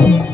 Thank mm -hmm. you.